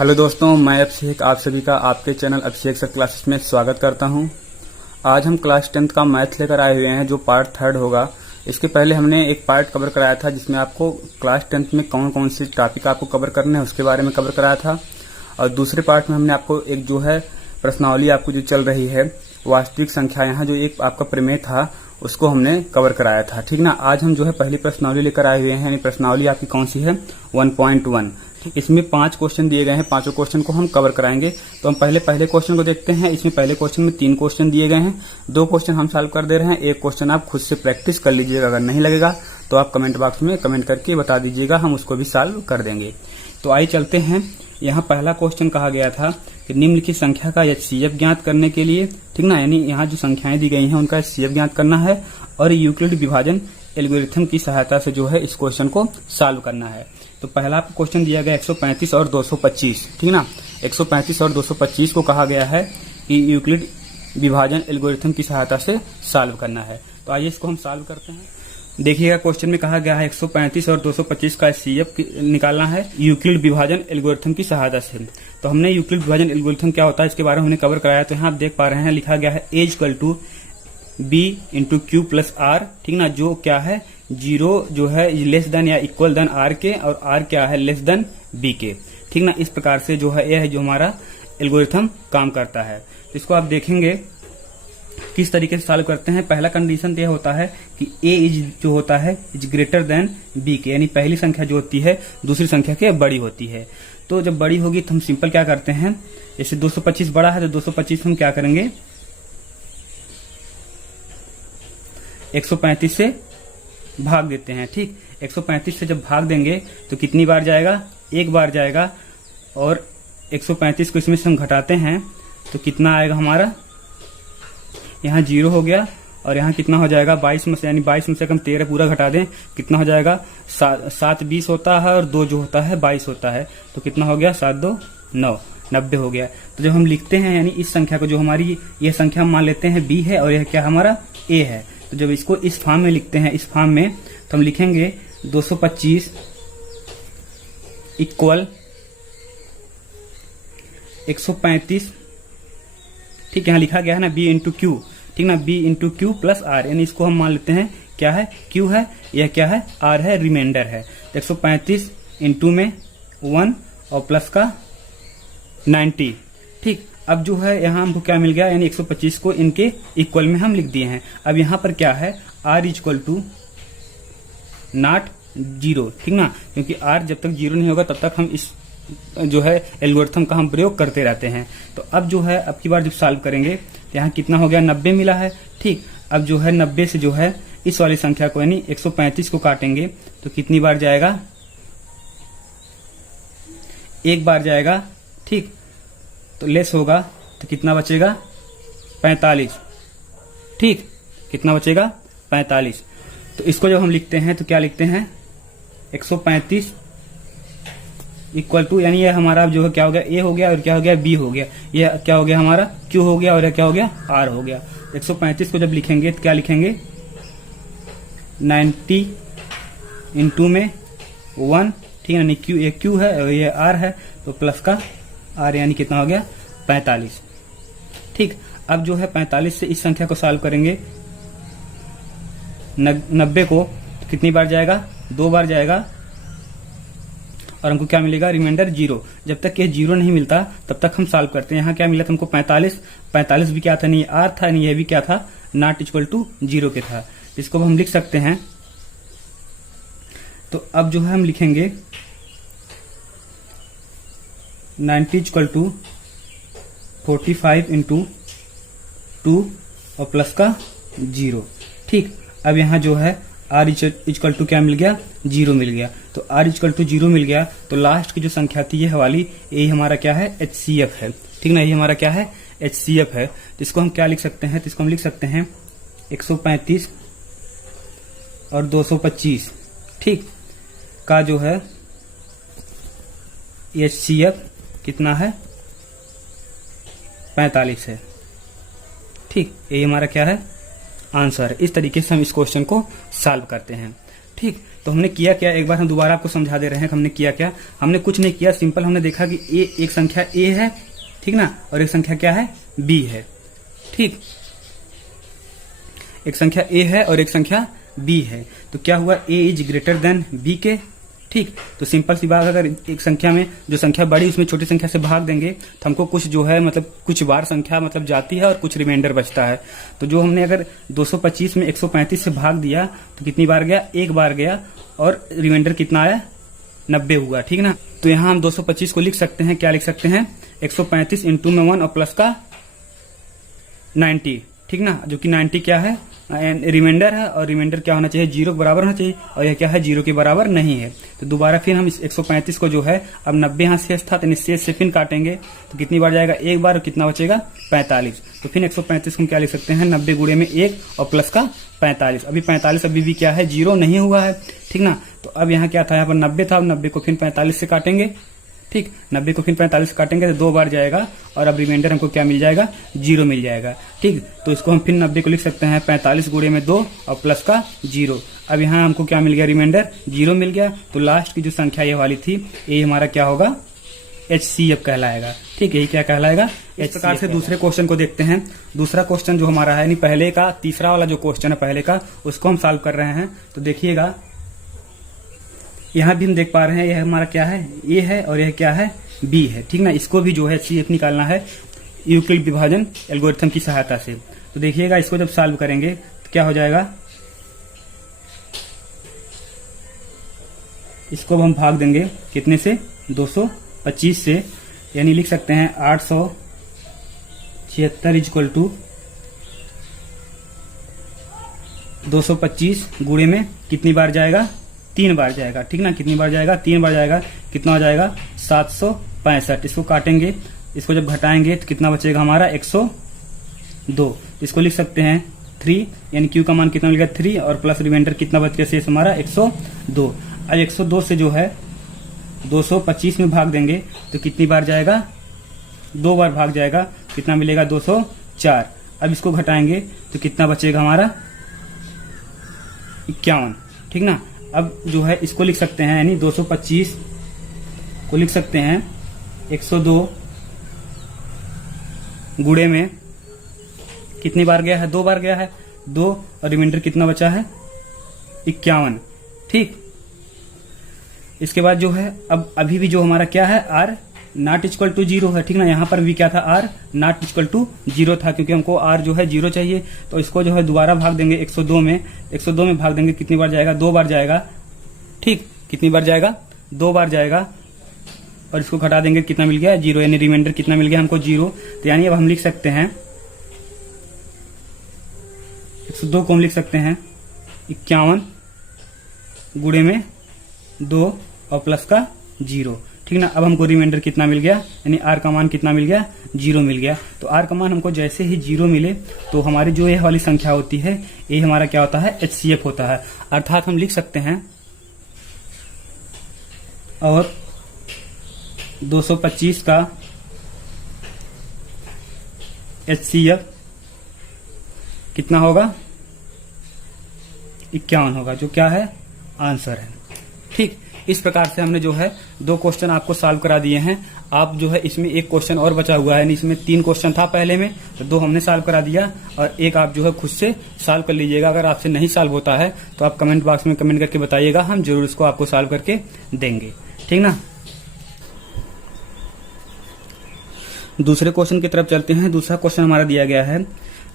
Hello दोस्तों, मैं अभिषेक आप सभी का आपके चैनल अभिषेक सर क्लासेस में स्वागत करता हूं। आज हम क्लास 10th का मैथ लेकर आए हुए हैं जो पार्ट 3 होगा। इसके पहले हमने एक पार्ट कवर कराया था जिसमें आपको क्लास 10th में कौन कौन से टॉपिक आपको कवर करने हैं उसके बारे में कवर कराया था। और दूसरे पार्ट में हमने आपको एक जो है प्रश्नावली आपको जो चल रही है वास्तविक संख्या, यहाँ जो एक आपका प्रमेय था उसको हमने कवर कराया था, ठीक ना। आज हम जो है पहली प्रश्नावली लेकर आए हुए हैं, यानी प्रश्नावली आपकी कौन सी है 1.1। इसमें 5 क्वेश्चन दिए गए हैं, पांचों क्वेश्चन को हम कवर कराएंगे। तो हम पहले क्वेश्चन को देखते हैं। इसमें पहले क्वेश्चन में 3 क्वेश्चन दिए गए हैं, 2 क्वेश्चन हम सॉल्व कर दे रहे हैं, एक क्वेश्चन आप खुद से प्रैक्टिस कर लीजिएगा। अगर नहीं लगेगा तो आप कमेंट बॉक्स में कमेंट करके बता दीजिएगा, हम उसको भी सॉल्व कर देंगे। तो आइए चलते हैं। यहाँ पहला क्वेश्चन कहा गया था कि निम्नलिखित संख्या का एचसीएफ ज्ञात करने के लिए, ठीक ना, यानी यहाँ जो संख्याएं दी गई हैं उनका एचसीएफ ज्ञात करना है और यूक्लिड विभाजन एल्गोरिथम की सहायता से जो है इस क्वेश्चन को सॉल्व करना है। तो पहला क्वेश्चन दिया गया 135 और 225, ठीक ना। 135 और 225 को कहा गया है कि यूक्लिड विभाजन एल्गोरिथम की सहायता से सॉल्व करना है। तो आइए इसको हम सॉल्व करते हैं। देखिएगा क्वेश्चन में कहा गया है 135 और 225 का एचसीएफ निकालना है यूक्लिड विभाजन एल्गोरिथम की सहायता से। तो हमने यूक्लिड विभाजन एल्गोरिथम क्या होता है इसके बारे में हमने कवर कराया। तो यहाँ आप देख पा रहे हैं लिखा गया है A equal to B into Q plus R, ठीक ना, जो क्या है 0 जो है लेस देन या इक्वल देन आर के और आर क्या है लेस देन बी के, ठीक ना। इस प्रकार से जो है यह है जो हमारा एल्गोरिथम काम करता है। तो इसको आप देखेंगे किस तरीके से सॉल्व करते हैं। पहला कंडीशन तो यह होता है कि ए इज जो होता है इज ग्रेटर देन बी के, यानी पहली संख्या जो होती है दूसरी संख्या के बड़ी होती है। तो जब बड़ी होगी तो हम सिंपल क्या करते हैं, जैसे 225 बड़ा है तो 225 हम क्या करेंगे 135 से भाग देते हैं, ठीक। 135 से जब भाग देंगे तो कितनी बार जाएगा, एक बार जाएगा। और 135 को इसमें से हम घटाते हैं तो कितना आएगा हमारा, यहाँ 0 हो गया और यहाँ कितना हो जाएगा 22 में से, यानी 22 में से हम 13 पूरा घटा दें कितना हो जाएगा 7 20 होता है और 2 जो होता है 22 होता है। तो कितना हो गया 7 2 9 90 हो गया। तो जब हम लिखते हैं यानी इस संख्या को जो हमारी ये संख्या हम मान लेते हैं बी है और यह क्या हमारा ए है। तो जब इसको इस फॉर्म में लिखते हैं, इस फॉर्म में तो हम लिखेंगे 225 इक्वल 135, ठीक, यहाँ लिखा गया है ना बी इंटू क्यू, ठीक ना, b into Q plus r, यानी इसको हम मान लेते हैं क्या है क्यू है, यह क्या है आर है, रिमाइंडर है। 135 इंटू में 1 और प्लस का 90, ठीक। अब जो है यहाँ हमको क्या मिल गया, यानी 125 को इनके इक्वल में हम लिख दिए हैं। अब यहाँ पर क्या है आर इक्वल टू नॉट 0, ठीक ना, क्योंकि आर जब तक 0 नहीं होगा तब तक हम इस जो है एल्गोरिथम का हम प्रयोग करते रहते हैं। तो अब जो है अब की बार जब सॉल्व करेंगे तो यहाँ कितना हो गया 90 मिला है, ठीक। अब जो है 90 से जो है इस वाली संख्या को यानी 135 को काटेंगे तो कितनी बार जाएगा, एक बार जाएगा, ठीक। तो लेस होगा तो कितना बचेगा 45, ठीक, कितना बचेगा 45। तो इसको जब हम लिखते हैं तो क्या लिखते हैं 135 इक्वल टू, यानी ये हमारा जो है क्या हो गया ए हो गया और क्या हो गया बी हो गया, ये क्या हो गया हमारा क्यू हो गया और यह क्या हो गया आर हो गया। 135 को जब लिखेंगे तो क्या लिखेंगे 90 इंटू में 1, ठीक है, यानी क्यू ये क्यू है और ये आर है तो प्लस का आर, यानी कितना हो गया 45, ठीक। अब जो है 45 से इस संख्या को सॉल्व करेंगे 90 को तो कितनी बार जाएगा 2 बार जाएगा और हमको क्या मिलेगा रिमाइंडर 0। जब तक ये 0 नहीं मिलता तब तक हम सॉल्व करते हैं। यहाँ क्या मिला था हमको 45 भी क्या था, नहीं आर था, नहीं ये भी क्या था नॉट इक्वल टू 0 के था। इसको हम लिख सकते हैं। तो अब जो है हम लिखेंगे 90 इक्वल टू 45 इंटू 2 और प्लस का 0, ठीक। अब यहाँ जो है आर इक्वल टू क्या मिल गया 0 मिल गया। तो आर इक्वल टू 0 मिल गया तो लास्ट की जो संख्या थी ये वाली, यही हमारा क्या है एचसीएफ है, ठीक ना, ये हमारा क्या है एचसीएफ है। तो इसको हम क्या लिख सकते हैं, तो इसको हम लिख सकते हैं 135 और 225, ठीक, का जो है एचसीएफ कितना है 45 है, ठीक। ये हमारा क्या है आंसर। इस तरीके से हम इस क्वेश्चन को सॉल्व करते हैं। ठीक, तो हमने किया क्या, एक बार हम दोबारा आपको समझा दे रहे हैं कि हमने किया क्या। हमने कुछ नहीं किया, सिंपल हमने देखा कि एक संख्या ए है, ठीक ना, और एक संख्या क्या है, बी है। ठीक, एक संख्या ए है और एक संख्या बी है, तो क्या हुआ, ए इज ग्रेटर देन बी के। ठीक, तो सिंपल सी बात, अगर एक संख्या में जो संख्या बड़ी उसमें छोटी संख्या से भाग देंगे तो हमको कुछ जो है मतलब कुछ बार संख्या मतलब जाती है और कुछ रिमाइंडर बचता है। तो जो हमने अगर 225 में 135 से भाग दिया तो कितनी बार गया, एक बार गया, और रिमाइंडर कितना आया, 90 हुआ। ठीक ना, तो यहाँ हम 225 को लिख सकते हैं, क्या लिख सकते हैं, 135 इंटू में 1 और प्लस का 90, ठीक ना, जो कि 90 क्या है, रिमाइंडर है, और रिमाइंडर क्या होना चाहिए, 0 के बराबर होना चाहिए, और यह क्या है, 0 के बराबर नहीं है। तो दोबारा फिर हम इस 135 को जो है, अब 90 यहाँ शेष था, तो शेष से फिर काटेंगे तो कितनी बार जाएगा, एक बार, और कितना बचेगा, 45। तो फिर 135 को हम क्या लिख सकते हैं, 90 गुणे में 1 और प्लस का 45। अभी 45 अभी भी क्या है, 0 नहीं हुआ है। ठीक ना, तो अब यहाँ क्या था, यहाँ पर 90 था, अब 90 को फिर 45 से काटेंगे। ठीक, 90 को फिर 45 से काटेंगे तो 2 बार जाएगा, और अब रिमाइंडर हमको क्या मिल जाएगा, 0 मिल जाएगा। ठीक, तो इसको हम फिर 90 को लिख सकते हैं 45 गुणे में 2 और प्लस का 0। अब यहाँ हमको क्या मिल गया, रिमाइंडर 0 मिल गया। तो लास्ट की जो संख्या ये वाली थी, ये हमारा क्या होगा, HCF कहलाएगा। ठीक है, ये क्या कहलाएगा, इस प्रकार से दूसरे क्वेश्चन को देखते हैं। दूसरा क्वेश्चन जो हमारा है, यानी पहले का तीसरा वाला जो क्वेश्चन है पहले का, उसको हम सॉल्व कर रहे हैं। तो देखिएगा, यहाँ भी हम देख पा रहे हैं, यह हमारा क्या है, ए है, और यह क्या है, बी है। ठीक ना, इसको भी जो है HCF निकालना है यूक्लिड विभाजन एल्गोरिथम की सहायता से। तो देखिएगा, इसको जब सॉल्व करेंगे तो क्या हो जाएगा, इसको हम भाग देंगे कितने से, 225 से, यानी लिख सकते हैं 876 इक्वल टू 225 गुणे में कितनी बार जाएगा, 3 बार जाएगा। ठीक ना, कितनी बार जाएगा, 3 बार जाएगा, कितना हो जाएगा, 765। इसको काटेंगे, इसको जब घटाएंगे तो कितना बचेगा हमारा, 102। इसको लिख सकते हैं 3, यानी क्यू का मान कितना मिल गया, 3, और प्लस रिमाइंडर कितना बच गया शेष हमारा, 102। अब 102 से जो है 225 में भाग देंगे तो कितनी बार जाएगा, 2 बार भाग जाएगा, कितना मिलेगा, 204। अब इसको घटाएंगे तो कितना बचेगा हमारा, 51। ठीक ना, अब जो है इसको लिख सकते हैं, यानी 225 को लिख सकते हैं 102 गुणे में कितनी बार गया है, 2 बार गया है, 2, और रिमाइंडर कितना बचा है, 51। ठीक, इसके बाद जो है, अब अभी भी जो हमारा क्या है, आर नॉट इक्वल टू 0 है। ठीक ना, यहाँ पर भी क्या था, आर नॉट इक्वल टू 0 था, क्योंकि हमको आर जो है 0 चाहिए। तो इसको जो है दोबारा भाग देंगे 102 में, 102 में भाग देंगे, कितनी बार जाएगा, 2 बार जाएगा। ठीक, कितनी बार जाएगा, 2 बार जाएगा, और इसको घटा देंगे, कितना मिल गया, 0, यानी रिमाइंडर कितना मिल गया हमको, 0। तो यानी अब हम लिख सकते हैं 102 को हम लिख सकते हैं 51 गुणे में 2 और प्लस का 0। ठीक ना, अब हमको रिमाइंडर कितना मिल गया, यानी आर का मान कितना मिल गया, 0 मिल गया। तो आर का मान हमको जैसे ही 0 मिले तो हमारी जो ये वाली संख्या होती है, ये हमारा क्या होता है, HCF होता है। अर्थात हम लिख सकते हैं, और 225 का HCF कितना होगा, 51 होगा, जो क्या है, आंसर है। ठीक, इस प्रकार से हमने जो है 2 क्वेश्चन आपको सॉल्व करा दिए हैं। आप जो है इसमें एक क्वेश्चन और बचा हुआ है, इसमें 3 क्वेश्चन था पहले में, तो 2 हमने सॉल्व करा दिया, और एक आप जो है खुद से सॉल्व कर लीजिएगा। अगर आपसे नहीं सॉल्व होता है तो आप कमेंट बॉक्स में कमेंट करके बताइएगा, हम जरूर इसको आपको सॉल्व करके देंगे। ठीक ना, दूसरे क्वेश्चन की तरफ चलते हैं। दूसरा क्वेश्चन हमारा दिया गया है,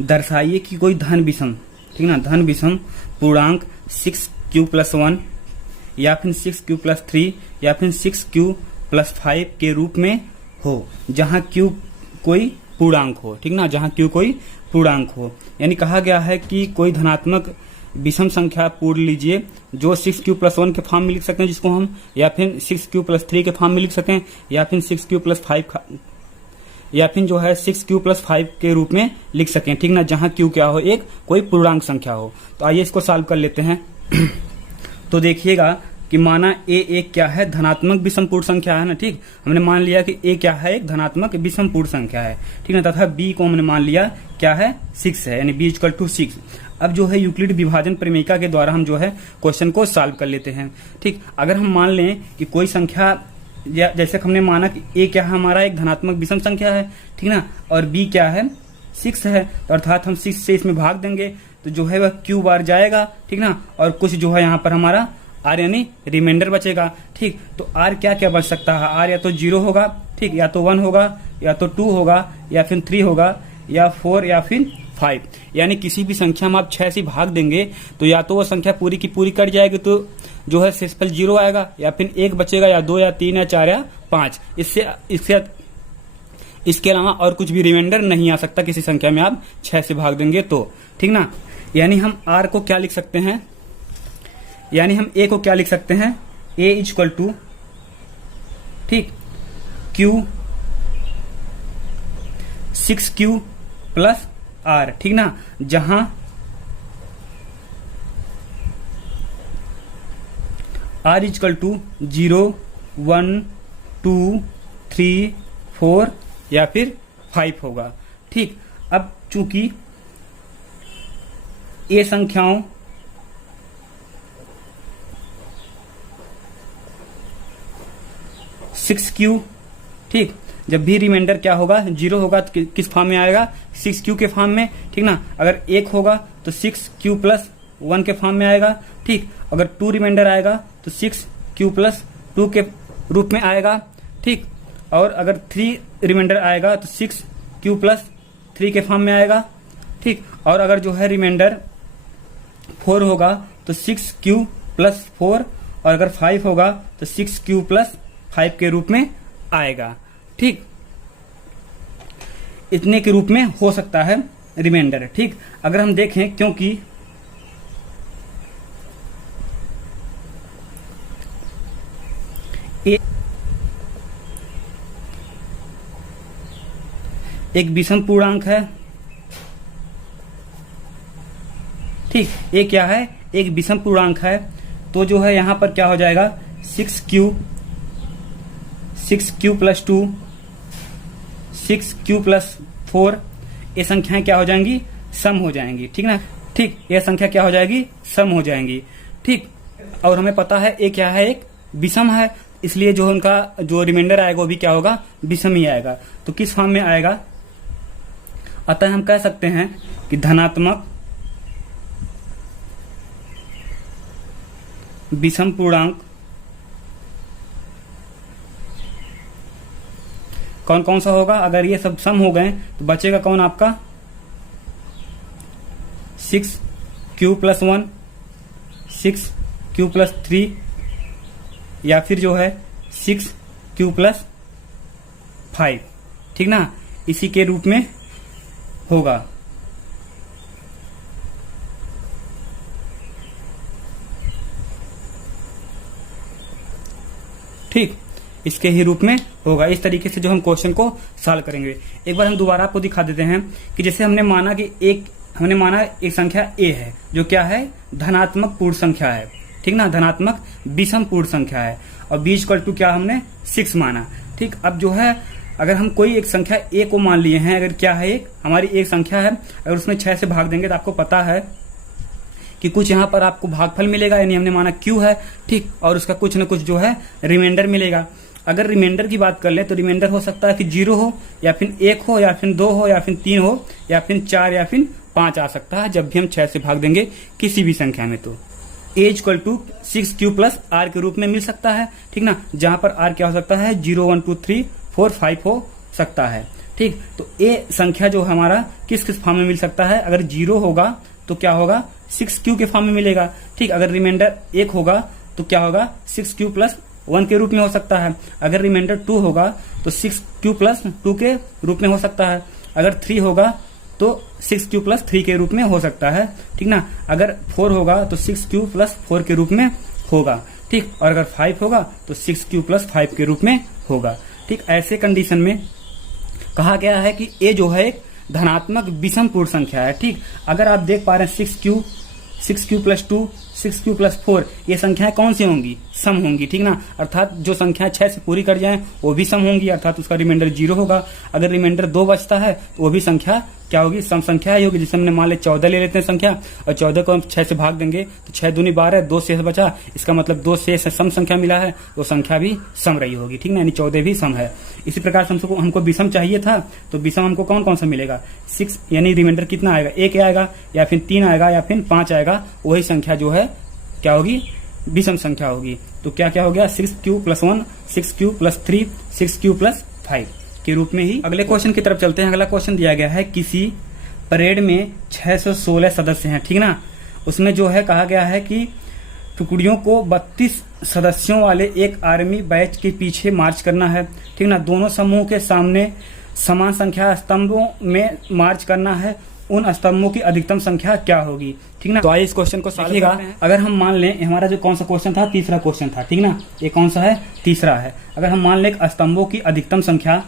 दर्शाइए कि कोई धन विषम, ठीक ना, धन विषम पूर्णांक 6q+1 या फिर 6q+3 या फिर 6q+5 के रूप में हो, जहां q कोई पूर्णांक हो। ठीक ना, जहां q कोई पूर्णांक हो, यानी कहा गया है कि कोई धनात्मक विषम संख्या पूर्ण लीजिए जो 6q+1 के फॉर्म में लिख सकते हैं जिसको हम, या फिर 6q+3 के फॉर्म में लिख सकते हैं, या फिर 6q+5 या फिर जो है 6q+5 के रूप में लिख सकें। ठीक ना, जहां q क्या हो, एक कोई पूर्णांक संख्या हो। तो आइए इसको सॉल्व कर लेते हैं। तो देखिएगा कि माना a एक क्या है, धनात्मक विषम पूर्ण संख्या है ना। ठीक, हमने मान लिया कि a क्या है, एक धनात्मक विषम पूर्ण संख्या है। ठीक ना, तथा b को हमने मान लिया क्या है, 6 है, यानी b = 6। अब जो है यूक्लिड विभाजन प्रमेयिका के द्वारा हम जो है क्वेश्चन को सॉल्व कर लेते हैं। ठीक, अगर हम मान लें कि कोई संख्या, या जैसे हमने माना कि ए क्या है, हमारा एक धनात्मक विषम संख्या है, ठीक ना, और बी क्या है, 6 है, तो अर्थात हम 6 से इसमें भाग देंगे तो जो है वह क्यू बार जाएगा, ठीक ना, और कुछ जो है यहाँ पर हमारा आर यानी रिमाइंडर बचेगा। ठीक, तो आर क्या क्या बच सकता है, आर या तो 0 होगा, ठीक, या तो 1 होगा, या तो 2 होगा, या फिर 3 होगा, या 4 या फिर 5। यानी किसी भी संख्या में आप 6 से भाग देंगे तो या तो वो संख्या पूरी की पूरी कट जाएगी तो जो है शेषफल 0 आएगा, या फिर 1 बचेगा, या 2 या 3 या 4 या 5। इसके अलावा और कुछ भी रिमाइंडर नहीं आ सकता किसी संख्या में आप 6 से भाग देंगे तो, ठीक ना। यानी हम आर को क्या लिख सकते हैं, यानी हम ए को क्या लिख सकते हैं, ए इक्वल टू, ठीक, क्यू 6Q प्लस आर, ठीक ना, जहां आर इक्वल टू 0, 1, 2, 3, 4 या फिर 5 होगा। ठीक, अब चूंकि ए संख्याओं सिक्स क्यू, ठीक, जब भी रिमाइंडर क्या होगा 0 होगा तो किस फॉर्म में आएगा, 6Q के फॉर्म में, ठीक ना। अगर 1 होगा तो 6Q प्लस 1 के फॉर्म में आएगा। ठीक, अगर 2 रिमाइंडर आएगा तो 6Q प्लस 2 के रूप में आएगा। ठीक, और अगर 3 रिमाइंडर आएगा तो 6Q प्लस 3 के फॉर्म में आएगा। ठीक, और अगर जो है रिमाइंडर 4 होगा तो 6Q प्लस 4, और अगर 5 होगा तो 6Q प्लस 5 के रूप में आएगा। ठीक, इतने के रूप में हो सकता है रिमाइंडर। ठीक, अगर हम देखें, क्योंकि एक विषम पूर्णांक है, ठीक, ये क्या है, एक विषम पूर्णांक है, तो जो है यहां पर क्या हो जाएगा, 6Q प्लस 2, 6Q प्लस 4, ये संख्याएं क्या हो जाएंगी, सम हो जाएंगी। ठीक ना, ठीक, ये संख्या क्या हो जाएगी, सम हो जाएंगी। ठीक, और हमें पता है ये क्या है, एक विषम है, इसलिए जो उनका जो रिमाइंडर आएगा वो भी क्या होगा, विषम ही आएगा। तो किस फॉर्म में आएगा, अतः हम कह सकते हैं कि धनात्मक विषम पूर्णांक कौन कौन सा होगा, अगर ये सब सम हो गए तो बचेगा कौन आपका, 6Q प्लस 1, 6Q प्लस 3, या फिर जो है 6Q प्लस 5। ठीक ना, इसी के रूप में होगा। ठीक, इसके ही रूप में होगा। इस तरीके से जो हम क्वेश्चन को सॉल्व करेंगे। एक बार हम दोबारा आपको दिखा देते हैं कि जैसे हमने माना कि एक संख्या a है जो क्या है, धनात्मक पूर्ण संख्या है। ठीक ना, धनात्मक विषम पूर्ण संख्या है, और b इक्वल टू क्या हमने 6 माना। ठीक, अब जो है अगर हम कोई एक संख्या a को मान लिए हैं, अगर क्या है, एक हमारी एक संख्या है, अगर उसमें 6 से भाग देंगे तो आपको पता है कि कुछ यहाँ पर आपको भागफल मिलेगा, यानी हमने माना q है। ठीक, और उसका कुछ न कुछ जो है रिमाइंडर मिलेगा। अगर रिमाइंडर की बात कर ले तो रिमाइंडर हो सकता है कि 0 हो, या फिर 1 हो, या फिर 2 हो, या फिर 3 हो, या फिर 4 या फिर 5 आ सकता है जब भी हम 6 से भाग देंगे किसी भी संख्या में। तो a equal to 6Q plus R के रूप में मिल सकता है। ठीक ना, जहां पर R क्या हो सकता है, 0, 1, 2, 3, 4, 5 हो सकता है। ठीक, तो a संख्या जो हमारा किस किस फॉर्म में मिल सकता है, अगर 0 होगा तो क्या होगा, 6Q के फॉर्म में मिलेगा। ठीक, अगर रिमाइंडर 1 होगा तो क्या होगा, 6Q प्लस 1 के रूप में हो सकता है। अगर रिमाइंडर 2 होगा तो 6Q प्लस 2 के रूप में हो सकता है। अगर 3 होगा तो 6Q प्लस 3 के रूप में हो सकता है। ठीक ना, अगर 4 होगा तो 6Q प्लस 4 के रूप में होगा। ठीक, और अगर 5 होगा तो 6Q प्लस 5 के रूप में होगा। ठीक, ऐसे कंडीशन में कहा गया है कि a जो है एक धनात्मक विषम पूर्ण संख्या है। ठीक, अगर आप देख पा रहे हैं 6Q प्लस 2, 6Q प्लस 4, ये संख्याएं कौन सी होंगी, सम होंगी, ठीक ना। अर्थात जो संख्या 6 से पूरी कर जाए वो भी सम होंगी, अर्थात उसका रिमाइंडर 0 होगा। अगर रिमाइंडर 2 बचता है तो वो भी संख्या क्या होगी, सम संख्या ही होगी। जिसे हमने मान ले 14 ले लेते हैं संख्या, और 14 को हम 6 से भाग देंगे तो 6 दूनी 12, 2 शेष बचा, इसका मतलब 2 शेष सम संख्या मिला है, वो संख्या भी सम रही होगी, ठीक ना, यानी 14 भी सम है। इसी प्रकार से हमको विषम चाहिए था, तो विषम हमको कौन कौन सा मिलेगा, 6, यानी रिमाइंडर कितना आएगा, 1 आएगा या फिर 3 आएगा या फिर 5 आएगा, वही संख्या जो है क्या होगी, विषम संख्या होगी। तो क्या क्या हो गया, 6q + 1, 6q + 3, 6q + 5 के रूप में ही। अगले क्वेश्चन की तरफ चलते हैं। अगला क्वेश्चन दिया गया है, किसी परेड में 616 सदस्य हैं, ठीक ना। उसमें जो है कहा गया है कि टुकड़ियों को 32 सदस्यों वाले एक आर्मी बैच के पीछे मार्च करना है, ठीक ना। दोनों समूह के सामने समान संख्या स्तंभों में मार्च करना है, उन स्तंभों की अधिकतम संख्या क्या होगी, ठीक ना। तो आइए इस क्वेश्चन को समझिएगा। अगर हम मान लें, हमारा जो कौन सा क्वेश्चन था, तीसरा क्वेश्चन था, ठीक ना। ये कौन सा है, तीसरा है। अगर हम मान लें स्तंभों की अधिकतम संख्या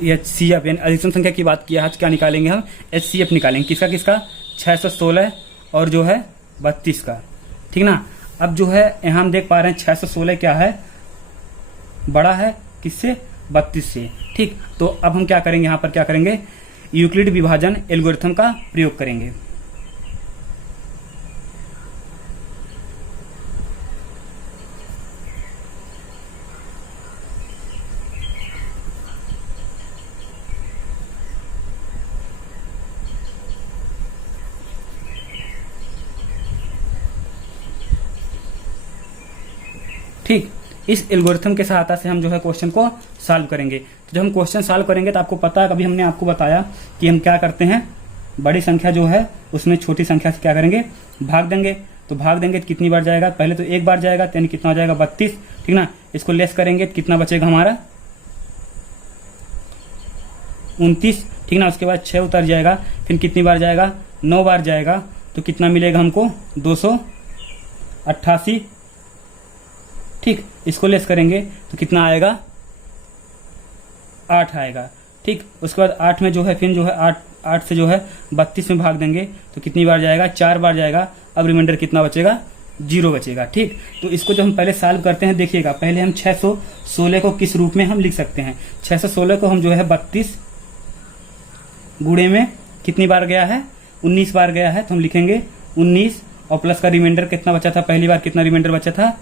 HCF, यानी अधिकतम संख्या की बात किया है, क्या निकालेंगे हम, HCF निकालेंगे। किसका किसका, 616 और जो है 32 का, ठीक ना। अब जो है यहाँ हम देख पा रहे हैं 616 क्या है, बड़ा है किससे, 32 से, ठीक। तो अब हम क्या करेंगे, यहाँ पर क्या करेंगे, यूक्लिड विभाजन एल्गोरिथम का प्रयोग करेंगे। ठीक, इस एल्गोरिथम के सहायता से हम जो है क्वेश्चन को सॉल्व करेंगे। तो जब हम क्वेश्चन सॉल्व करेंगे तो आपको पता है, कभी हमने आपको बताया कि हम क्या करते हैं, बड़ी संख्या जो है उसमें छोटी संख्या से क्या करेंगे, भाग देंगे। तो भाग देंगे तो कितनी बार जाएगा, पहले तो एक बार जाएगा, यानी कितना हो जाएगा, 32, ठीक ना। इसको लेस करेंगे तो कितना बचेगा हमारा, 29, ठीक ना। उसके बाद 6 उतर जाएगा, फिर कितनी बार जाएगा, 9 बार जाएगा, तो कितना मिलेगा हमको, 288, ठीक। इसको लेस करेंगे तो कितना आएगा, 8 आएगा, ठीक। उसके बाद 8 में जो है फिर जो है 8 से जो है 32 में भाग देंगे तो कितनी बार जाएगा, 4 बार जाएगा। अब रिमाइंडर कितना बचेगा, 0 बचेगा, ठीक। तो इसको जब हम पहले सॉल्व करते हैं, देखिएगा पहले हम 616 को किस रूप में हम लिख सकते हैं। 616 को हम जो है 32 गुणे में कितनी बार गया है, 19 बार गया है, तो हम लिखेंगे 19 और प्लस का रिमाइंडर कितना बचा था, पहली बार कितना रिमाइंडर बचा था,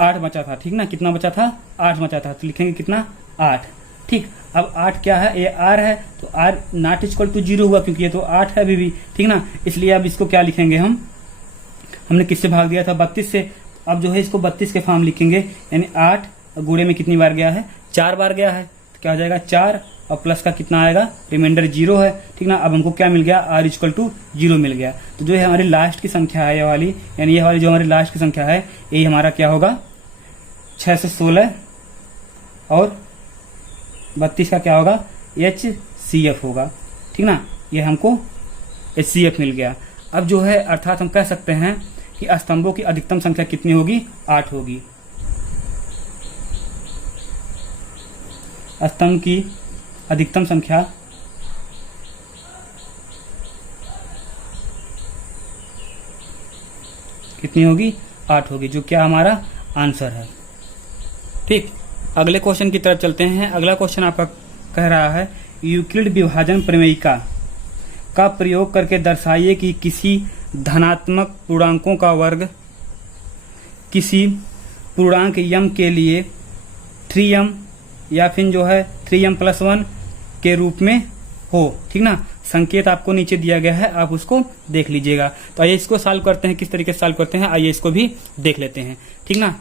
8 बचा था, ठीक ना। कितना बचा था, 8 बचा था, तो लिखेंगे कितना, 8, ठीक। अब 8 क्या है, ये r है, तो r नॉट इक्वल टू 0 हुआ, क्योंकि ये तो 8 है अभी भी, ठीक ना। इसलिए अब इसको क्या लिखेंगे, हमने किससे भाग दिया था, 32 से। अब जो है इसको 32 के फॉर्म लिखेंगे, यानी 8 गुणे में कितनी बार गया है, 4 बार गया है, तो क्या हो जाएगा, 4 और प्लस का कितना आएगा, रिमाइंडर 0 है, ठीक ना। अब हमको क्या मिल गया, r इक्वल टू 0 मिल गया। तो जो है हमारी लास्ट की संख्या है ये वाली, यानी ये वाली जो हमारी लास्ट की संख्या है, यही हमारा क्या होगा, 616 और 32 का क्या होगा, HCF होगा, ठीक ना। ये हमको HCF मिल गया। अब जो है अर्थात हम कह सकते हैं कि स्तंभों की अधिकतम संख्या कितनी होगी, 8 होगी। स्तंभ की अधिकतम संख्या कितनी होगी, 8 होगी, जो क्या हमारा आंसर है, ठीक। अगले क्वेश्चन की तरफ चलते हैं। अगला क्वेश्चन आपका कह रहा है, यूक्लिड विभाजन प्रमेयिका का प्रयोग करके दर्शाइए कि किसी धनात्मक पूर्णांकों का वर्ग किसी पूर्णांक यम के लिए 3m या फिर जो है 3m + 1 के रूप में हो, ठीक ना। संकेत आपको नीचे दिया गया है, आप उसको देख लीजिएगा। तो आइए इसको सॉल्व करते हैं, किस तरीके से सॉल्व करते हैं, आइए इसको भी देख लेते हैं, ठीक ना।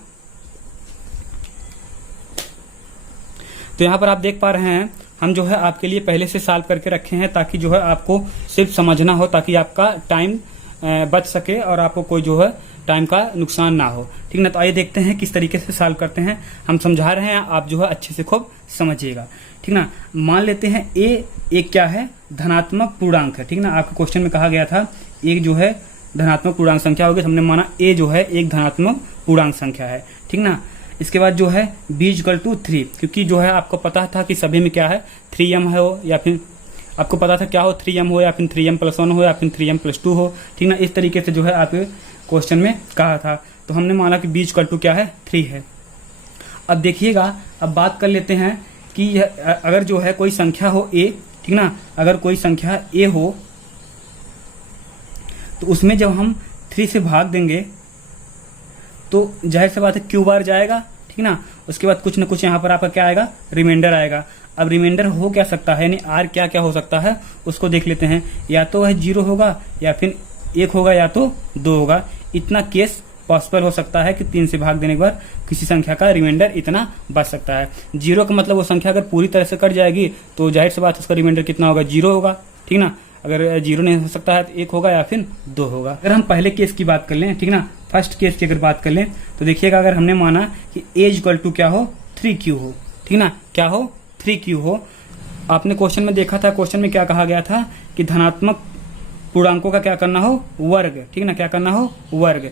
तो यहाँ पर आप देख पा रहे हैं, हम जो है आपके लिए पहले से सॉल्व करके रखे हैं, ताकि जो है आपको सिर्फ समझना हो, ताकि आपका टाइम बच सके और आपको कोई जो है टाइम का नुकसान ना हो, ठीक ना। तो आइए देखते हैं किस तरीके से सॉल्व करते हैं। हम समझा रहे हैं, आप जो है अच्छे से खूब समझिएगा, ठीक ना। मान लेते हैं एक क्या है, धनात्मक पूर्णांक है, ठीक ना। आपके क्वेश्चन में कहा गया था एक जो है धनात्मक पूर्णांक संख्या होगी। हमने माना a जो है एक धनात्मक पूर्णांक संख्या है, ठीक ना। इसके बाद जो है b इक्वल टू 3, क्योंकि जो है आपको पता था कि सभी में क्या है 3m है हो, या फिर आपको पता था क्या हो 3m हो, या फिर 3m+1 हो, या फिर 3m+2 हो, ठीक ना। इस तरीके से जो है आपके क्वेश्चन में कहा था, तो हमने माना कि b इक्वल टू क्या है 3 है। अब देखिएगा, अब बात कर लेते हैं कि अगर जो है कोई संख्या हो a, ठीक ना, अगर कोई संख्या a हो तो उसमें जब हम 3 से भाग देंगे तो जाहिर सी बात है q बार जाएगा, ठीक ना। उसके बाद कुछ न कुछ यहाँ पर आपका क्या आएगा, रिमाइंडर आएगा। अब रिमाइंडर हो क्या सकता है, यानी r क्या क्या हो सकता है उसको देख लेते हैं। या तो वह 0 होगा, या फिर 1 होगा, या तो 2 होगा। इतना केस पॉसिबल हो सकता है कि 3 से भाग देने के बाद किसी संख्या का रिमाइंडर इतना बच सकता है। 0 का मतलब वो संख्या अगर पूरी तरह से कट जाएगी तो जाहिर सी बात है उसका रिमाइंडर कितना होगा, 0 होगा, ठीक ना। अगर 0 नहीं हो सकता है तो 1 होगा या फिर 2 होगा। अगर हम पहले केस की बात कर लें, ठीक ना, फर्स्ट केस की अगर बात कर लें तो देखिएगा, अगर हमने माना कि a इक्वल टू क्या हो 3q हो, ठीक ना, क्या हो 3q हो। आपने क्वेश्चन में देखा था, क्वेश्चन में क्या कहा गया था कि धनात्मक पूर्णांकों का क्या करना हो, वर्ग, ठीक ना, क्या करना हो, वर्ग।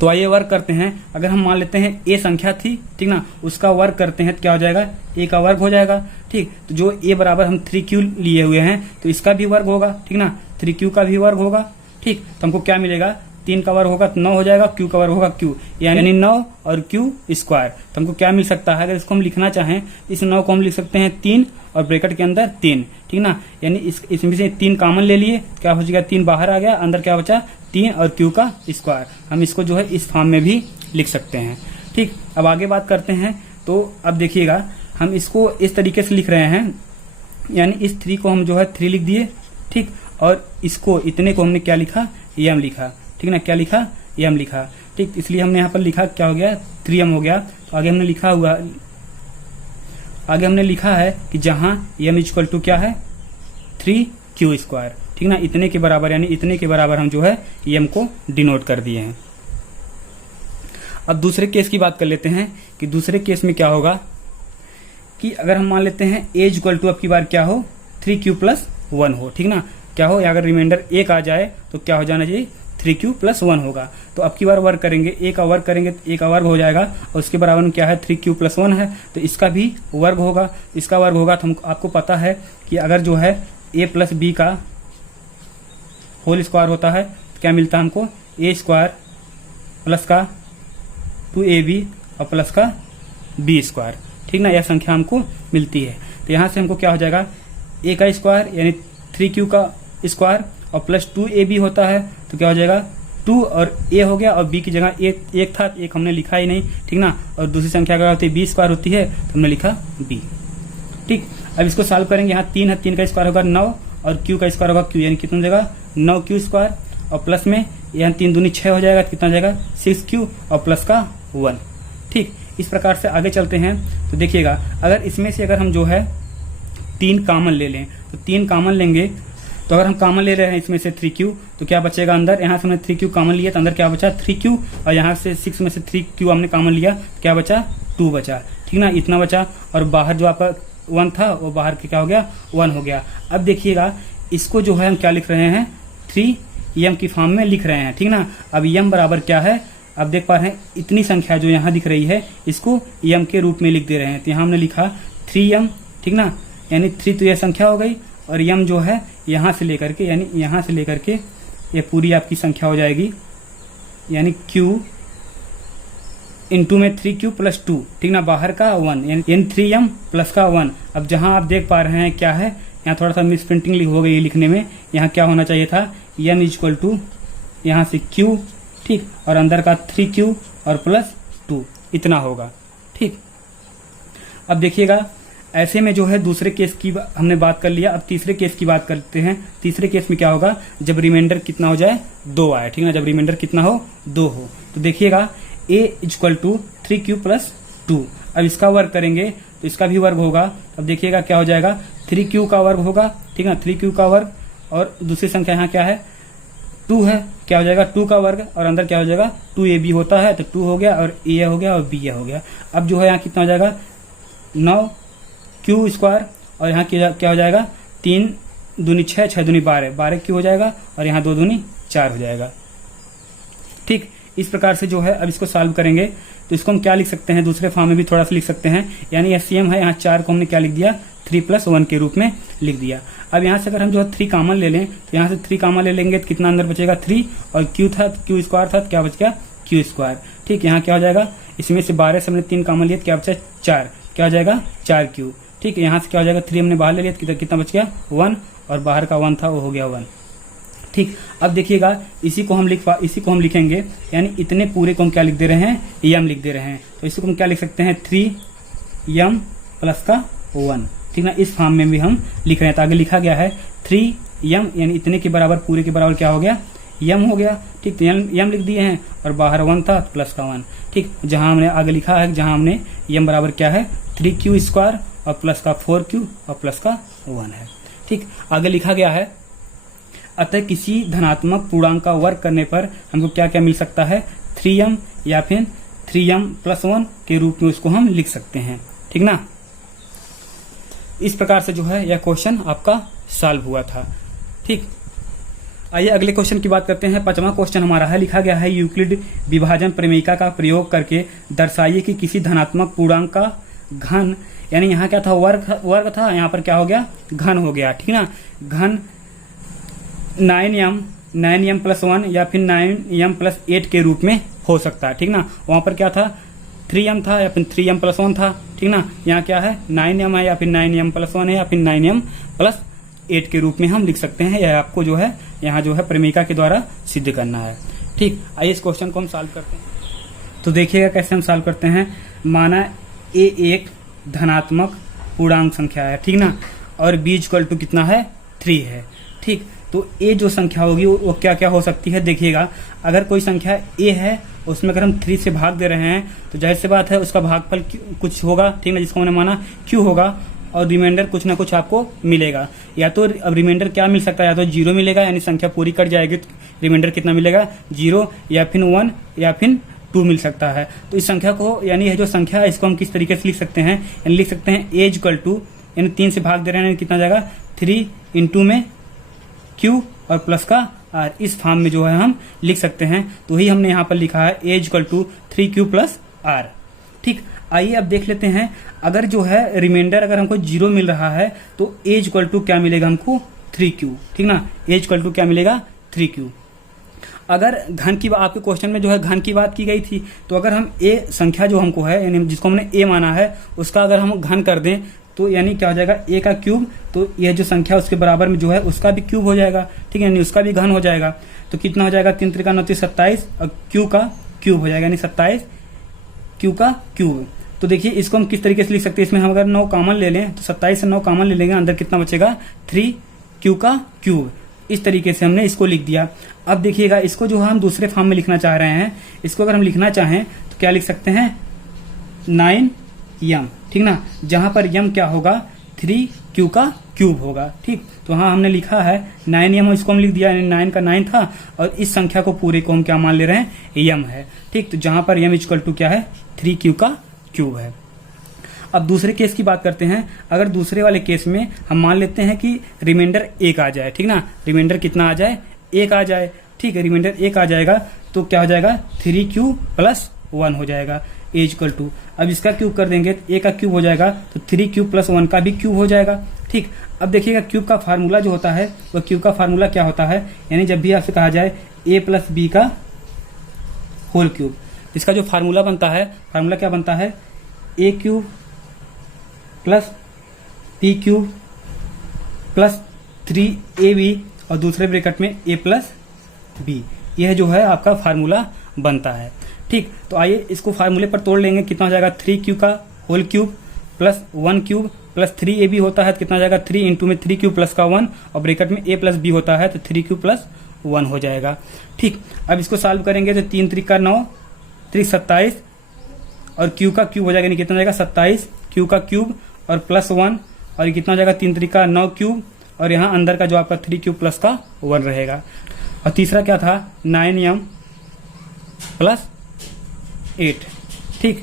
तो आइए वर्ग करते हैं। अगर हम मान लेते हैं a संख्या थी, ठीक ना, उसका वर्ग करते हैं तो क्या हो जाएगा, a का वर्ग हो जाएगा, ठीक। तो जो a बराबर हम 3q लिए हुए हैं तो इसका भी वर्ग होगा, ठीक ना, 3q का भी वर्ग होगा, ठीक। तो हमको क्या मिलेगा, 3 का वर्ग होगा तो 9 हो जाएगा, q का वर्ग होगा q, यानी 9 और q स्क्वायर। तो हमको क्या मिल सकता है, अगर इसको हम लिखना चाहें इस 9 को हम लिख सकते हैं 3 और ब्रैकेट के अंदर 3, ठीक ना। यानी इसमें से 3 कॉमन ले लिए, क्या हो जाएगा, 3 बाहर आ गया, अंदर क्या बचा 3 और q का स्क्वायर। हम इसको जो है इस फॉर्म में भी लिख सकते हैं, ठीक। अब आगे बात करते हैं। तो अब देखिएगा, हम इसको इस तरीके से लिख रहे हैं, यानी इस 3 को हम जो है 3 लिख दिए, ठीक। और इसको इतने को हमने क्या लिखा, m लिखा, ठीक ना, क्या लिखा, m लिखा, ठीक। इसलिए हमने यहाँ पर लिखा क्या हो गया, 3m हो गया। तो आगे हमने लिखा है कि जहां m इक्वल टू क्या है 3q स्क्वायर, ठीक ना, इतने के बराबर, यानी इतने के बराबर हम जो है m को डिनोट कर दिए हैं। अब दूसरे केस की बात कर लेते हैं कि दूसरे केस में क्या होगा कि अगर हम मान लेते हैं a इक्वल टू अब की बार क्या हो 3q+1 हो, ठीक ना, क्या हो, या अगर रिमाइंडर 1 आ जाए तो क्या हो जाना चाहिए 3q+1 होगा। तो अब की बार वर्ग करेंगे, a का वर्ग करेंगे तो a का वर्ग हो जाएगा, और उसके बराबर में क्या है 3q+1 है, तो इसका भी वर्ग होगा। इसका वर्ग होगा तो आपको पता है कि अगर जो है a प्लस b का होल स्क्वायर होता है तो क्या मिलता है हमको, a स्क्वायर प्लस का 2ab और प्लस का b स्क्वायर, ठीक ना, यह संख्या हमको मिलती है। तो यहाँ से हमको क्या हो जाएगा, a का स्क्वायर यानी 3q का स्क्वायर और प्लस 2ab होता है तो क्या हो जाएगा 2 और a हो गया, और b की जगह एक था, एक हमने लिखा ही नहीं, ठीक ना। और दूसरी संख्या अगर होती है b स्क्वायर होती है तो हमने लिखा b, ठीक। अब इसको सॉल्व करेंगे, यहाँ 3 है, 3 का स्क्वायर होगा 9 और q का स्क्वायर होगा q, यानी कितना हो जाएगा 9q स्क्वायर, और प्लस में यहाँ 3 दूनी 6 हो जाएगा, कितना हो जाएगा 6q और प्लस का 1, ठीक। इस प्रकार से आगे चलते हैं। तो देखिएगा, अगर इसमें से अगर हम जो है 3 कॉमन ले लें तो 3 कॉमन लेंगे, तो अगर हम कॉमन ले रहे हैं इसमें से 3q तो क्या बचेगा अंदर, यहाँ से हमने 3q कॉमन लिया तो अंदर क्या बचा 3q, और यहाँ से 6 में से 3q हमने कॉमन लिया तो क्या बचा 2 बचा, ठीक ना, इतना बचा। और बाहर जो आपका 1 था वो बाहर क्या हो गया 1 हो गया। अब देखिएगा, इसको जो है हम क्या लिख रहे हैं 3m की फॉर्म में लिख रहे हैं, ठीक ना। अब m बराबर क्या है, अब देख पा रहे हैं इतनी संख्या जो यहाँ दिख रही है इसको m के रूप में लिख दे रहे हैं। तो यहाँ हमने लिखा 3m, ठीक ना, यानी 3 तो यह संख्या हो गई, और m जो है यहाँ से लेकर के, यानी यहाँ से लेकर के ये पूरी आपकी संख्या हो जाएगी, यानी q इंटू में 3q+2, ठीक ना, बाहर का 1 यानी 3m प्लस का 1। अब जहाँ आप देख पा रहे हैं क्या है, यहाँ थोड़ा सा मिस प्रिंटिंग हो गई लिखने में, यहाँ क्या होना चाहिए था m इक्वल टू यहाँ से q, ठीक, और अंदर का 3q और प्लस 2 इतना होगा, ठीक। अब देखिएगा, ऐसे में जो है दूसरे केस की हमने बात कर लिया। अब तीसरे केस की बात करते हैं। तीसरे केस में क्या होगा, जब रिमाइंडर कितना हो जाए 2 आए, ठीक ना, जब रिमाइंडर कितना हो 2 हो। तो देखिएगा a इक्वल टू 3q+2, अब इसका वर्ग करेंगे तो इसका भी वर्ग होगा। अब देखिएगा क्या हो जाएगा 3q का वर्ग होगा, ठीक है, 3q का वर्ग, और दूसरी संख्या यहाँ क्या है 2 है, क्या हो जाएगा 2 का वर्ग, और अंदर क्या हो जाएगा 2ab होता है तो 2 हो गया, और a हो गया और b हो गया। अब जो है यहाँ कितना हो जाएगा 9q स्क्वायर, और यहाँ क्या हो जाएगा 3 दूनी 6, 6 दूनी 12, 12q हो जाएगा, और यहाँ 2 दूनी 4 हो जाएगा, ठीक, इस प्रकार से जो है अब इसको सॉल्व करेंगे तो इसको हम क्या लिख सकते हैं, दूसरे फॉर्म में भी थोड़ा सा लिख सकते हैं। यानी एचसीएम है, यहाँ 4 को हमने क्या लिख दिया, 3 + 1 के रूप में लिख दिया। अब यहाँ से अगर हम जो है 3 कॉमन ले लें तो यहाँ से 3 कॉमन ले लेंगे तो कितना अंदर बचेगा 3, और क्यू था, क्यू स्क्वायर था तो क्या बच गया क्यू स्क्वायर। ठीक, यहाँ क्या हो जाएगा, इसमें से 12 से हमने 3 कॉमन लिया तो क्या बचा 4, क्या हो जाएगा 4 क्यू। ठीक, यहाँ से क्या हो जाएगा 3 हमने बाहर ले लिया तो कितना बच गया 1, और बाहर का 1 था वो हो गया 1। ठीक, अब देखिएगा इसी को हम लिखेंगे, यानी इतने पूरे को हम क्या लिख दे रहे हैं, यम लिख दे रहे हैं। तो इसी को हम क्या लिख सकते हैं 3m प्लस का 1। ठीक ना, इस फॉर्म में भी हम लिख रहे हैं। तो आगे लिखा गया है 3m, यानी इतने के बराबर, पूरे के बराबर क्या हो गया यम हो गया। ठीक, तो यम लिख दिए हैं और बाहर 1 था तो प्लस का 1। ठीक, जहां हमने आगे लिखा है, जहां हमने यम बराबर क्या है 3q स्क्वायर और प्लस का 4q और प्लस का 1 है। ठीक, आगे लिखा गया है अतः किसी धनात्मक पूर्णांक का वर्ग करने पर हमको क्या क्या मिल सकता है 3m या फिर 3m + 1 के रूप में उसको हम लिख सकते हैं। ठीक ना, इस प्रकार से जो है यह क्वेश्चन आपका सॉल्व हुआ था। ठीक, आइए अगले क्वेश्चन की बात करते हैं। 5वां क्वेश्चन हमारा है, लिखा गया है यूक्लिड विभाजन प्रमेयिका का प्रयोग करके दर्शाइए कि किसी धनात्मक पूर्णांक का घन, यानी यहाँ क्या था वर्ग था, यहाँ पर क्या हो गया घन हो गया। ठीक ना, घन 9m + 1 या फिर 9m + 8 के रूप में हो सकता है। ठीक ना, वहां पर क्या था 3m था या फिर 3m + 1 था। ठीक ना, यहाँ क्या है 9m है या फिर 9m + 1 है या फिर 9m + 8 के रूप में हम लिख सकते हैं। यह आपको जो है यहाँ जो है प्रमेयिका के द्वारा सिद्ध करना है। ठीक, आइए इस क्वेश्चन को हम सॉल्व करते हैं। तो देखिएगा कैसे हम सॉल्व करते हैं। माना a एक धनात्मक पूर्णांक संख्या है। ठीक ना, और b = कितना है 3 है। ठीक, तो a जो संख्या होगी वो क्या क्या हो सकती है, देखिएगा अगर कोई संख्या a है उसमें अगर हम 3 से भाग दे रहे हैं तो जाहिर सी बात है उसका भागफल कुछ होगा। ठीक ना, जिसको हमने माना q होगा, और रिमाइंडर कुछ ना कुछ आपको मिलेगा। या तो अब रिमाइंडर क्या मिल सकता है, या तो 0 मिलेगा, यानी संख्या पूरी कट जाएगी तो रिमाइंडर कितना मिलेगा 0, या फिर 1 या फिर 2 मिल सकता है। तो इस संख्या को, यानी यह जो संख्या है इसको हम किस तरीके से लिख सकते हैं, यानी लिख सकते हैं a = यानी 3 से भाग दे रहे हैं कितना जाएगा 3 × में q और प्लस का r, इस फॉर्म में जो है हम लिख सकते हैं। तो वही हमने यहाँ पर लिखा है a = 3q + r। ठीक, आइए अब देख लेते हैं, अगर जो है रिमाइंडर अगर हमको 0 मिल रहा है तो a = क्या मिलेगा हमको 3q। ठीक ना, a = क्या मिलेगा 3q। अगर घन की आपके क्वेश्चन में जो है घन की बात की गई थी, तो अगर हम a संख्या जो हमको है, यानी जिसको हमने a माना है, उसका अगर हम घन कर दें तो यानी क्या हो जाएगा a का क्यूब, तो यह जो संख्या उसके बराबर में जो है उसका भी क्यूब हो जाएगा। ठीक है, यानी उसका भी घन हो जाएगा। तो कितना हो जाएगा 3 × 9 = 27 और q का क्यूब हो जाएगा, यानी 27 q का क्यूब। तो देखिए इसको हम किस तरीके से लिख सकते हैं, इसमें हम अगर 9 कॉमन ले लें तो 27 से 9 कॉमन ले लेंगे, अंदर कितना बचेगा 3q का क्यूब। इस तरीके से हमने इसको लिख दिया। अब देखिएगा इसको जो हम दूसरे फॉर्म में लिखना चाह रहे हैं, इसको अगर हम लिखना चाहें तो क्या लिख सकते हैं 9m। ठीक ना, जहां पर m क्या होगा 3q का क्यूब होगा। ठीक, तो हाँ हमने लिखा है 9m, इसको हम लिख दिया, यानी 9 का 9 था, और इस संख्या को पूरे को हम क्या मान ले रहे हैं m है। ठीक, तो जहां पर m = क्या है 3q का क्यूब है। अब दूसरे केस की बात करते हैं। अगर दूसरे वाले केस में हम मान लेते हैं कि रिमाइंडर 1 आ जाए। ठीक ना, रिमाइंडर कितना आ जाए 1 आ जाए। ठीक है, रिमाइंडर 1 आ जाएगा तो क्या हो जाएगा 3q + 1 हो जाएगा a = अब इसका क्यूब कर देंगे तो a का क्यूब हो जाएगा, तो 3q + 1 का भी क्यूब हो जाएगा। ठीक, अब देखिएगा क्यूब का फार्मूला जो होता है वह क्यूब का फार्मूला क्या होता है, यानी जब भी आपसे कहा जाए a + b का होल क्यूब, इसका जो फार्मूला बनता है, फार्मूला क्या बनता है a³ + b³ + 3ab और दूसरे ब्रैकेट में a + b, यह जो है आपका फार्मूला बनता है। ठीक, तो आइए इसको फार्मूले पर तोड़ लेंगे। कितना हो जाएगा 3q का होल क्यूब + 1³ + 3ab होता है तो कितना हो जाएगा 3 × में 3q + का 1 और ब्रैकेट में a + b होता है तो 3q + 1 हो जाएगा। ठीक, अब इसको सॉल्व करेंगे तो 3 × 3 = 9, 3 27 और q का क्यूब हो जाएगा, कितना हो जाएगा 27 q का क्यूब और +1, और ये कितना हो जाएगा 3 × 3 = 9 क्यूब, और यहाँ अंदर का जो आपका 3q + का 1 रहेगा। और तीसरा क्या था 9m + 8। ठीक।